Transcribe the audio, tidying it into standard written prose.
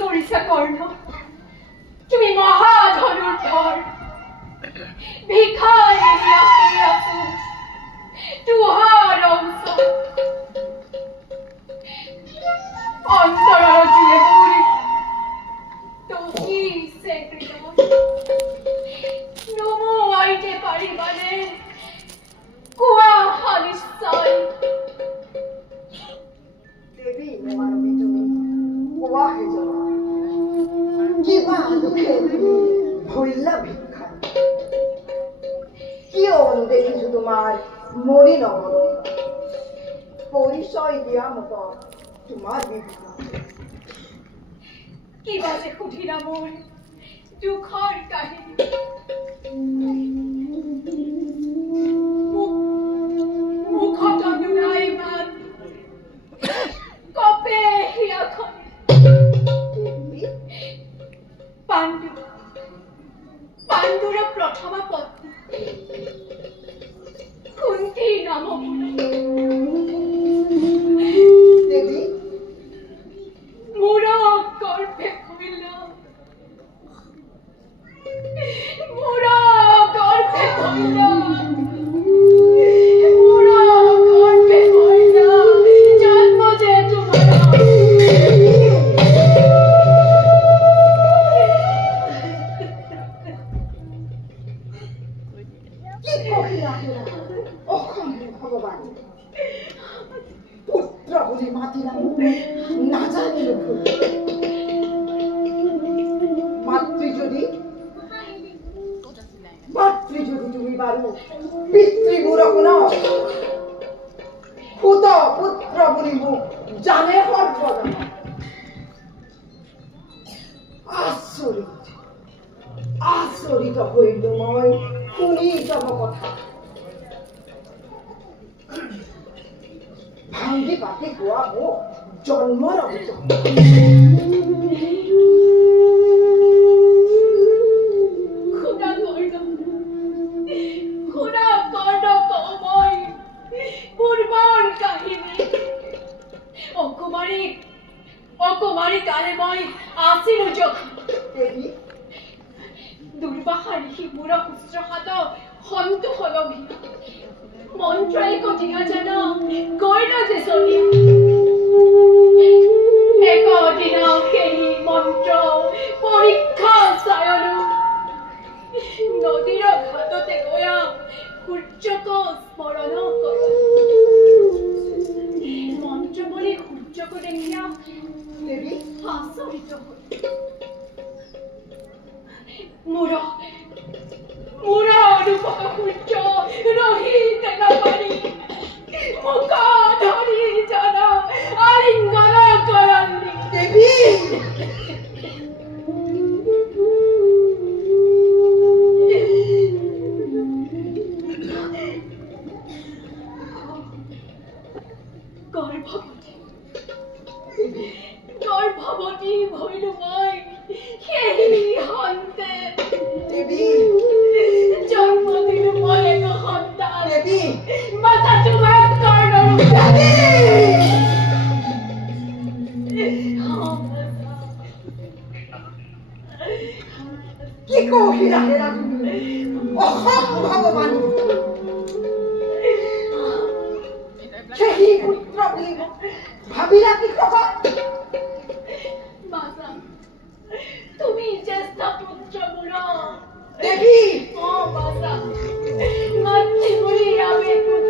কৰিছা কৰ্ণ তুমি মহাধনুৰ্ধৰ ভিখাৰী আছো তুহাৰ অংশ অন্তৰৰ জুয়ে পুৰি তো কি চেকৃত নোমোৱাইতে পাৰিবানে কোৱা নিশ্চয় দেৱী নোৱাৰবি তুমি কোৱাহে জনা কিবা দুখে ভৈলা ভিক্ষা কিয় দেখিছো তোমাৰ মৰি নগল পৰিচয় দিয়া মত তোমাৰ বিভিন্ন কিবা যে সুধিলা মোৰ দুখৰ কাহিনী মুখত নাই ইমান কপে হিয়াখন পাণ্ডুৰ প্ৰথম পত্নী কুন্তি নাম দেৱী মোৰ গৰ্ভে পৰিল জন্ম যে তোমাৰ কি কহিলা ভগৱান পুত্ৰ বুলি মাতিলা নাজানিলো মাতৃ যদি তুমি বাৰু পিতৃবোৰকো ন সুত পুত্ৰ বুলি মোক জানে সৰ্বজনা আচৰিত হৈলো মই শুনি যাব কথা ভাঙি পাতি কোৱা মোক জন্মৰ অভিযোগ অকুমাৰী কালে মই আছিলো দেৱী দুৰ্বাসা ঋষি মোৰ শুশ্ৰূষাত সন্তোষ লভিয়া মন্ত্ৰই কঠিয়া জানা গৈল যে চলিয়া একদিনা সেই মন্ত্ৰ পৰীক্ষা চায়নো নদীৰ ঘাটতে গয়া সূৰ্যক স্মৰণ কৰা মন্ত্ৰ বুলি সূৰ্যক দেখিয়া দেৱী আচৰিত মোৰ ৰূপক সূৰ্য ৰহিতে নাপাৰি মোক ধৰি জানা আলিংগন কৰান্নি দেৱী গৰ্ভৱতী ভৈলো মই সেই হন্তে জন্ম দিলো মই এক সন্তান মাতা তোমাৰ কৰ্ণৰ কি কহিলা হেৰা তুমি অসম্ভৱ সেই পুত্ৰ বুলি ভাবিলা কি কবা তুমি জ্যেষ্ঠ পুত্ৰ মোৰ দেৱী মাতৃ বুলি ৰামে পুত্ৰ